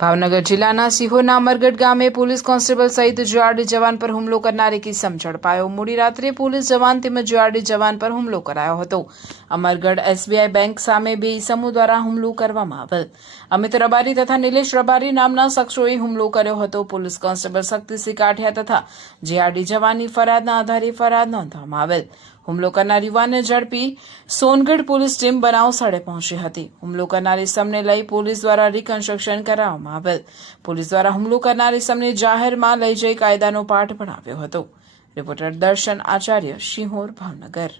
ભાવનગર જિલ્લાના સિહોરના અમરગઢ ગામે police constable સહિત જીઆરડી જવાન પર હુમલો કરનાર એક ઇસમ ઝડપાયો। મોડી રાત્રે પોલીસ જવાન તેમજ જીઆરડી જવાન પર હુમલો કરાયો હતો। અમરગઢ એસબીઆઈ બેંક સામે બે ઇસમો દ્વારા હુમલો કરવામાં આવેલ। અમિત રબારી તથા નિલેશ રબારી નામના શખ્સોએ હુમલો કર્યો હતો। પોલીસ કોન્સ્ટેબલ શક્તિસિંહ કાઠિયા તથા જીઆરડી જવાનની ફરિયાદના આધારે ફરિયાદ નોંધવામાં આવેલ। હુમલો કરનાર યુવાનને ઝડપી સોનગઢ પોલીસ ટીમ બનાવ સ્થળે પહોંચી હતી। હુમલો કરનાર ઇસમને લઈ પોલીસ દ્વારા રિકન્સ્ટ્રક્શન કરાવવામાં આવેલ। પોલીસ દ્વારા હુમલો કરનાર ઇસમને જાહેરમાં લઈ જઈ કાયદાનો પાઠ ભણાવ્યો હતો। રિપોર્ટર દર્શન આચાર્ય, શિહોર, ભાવનગર।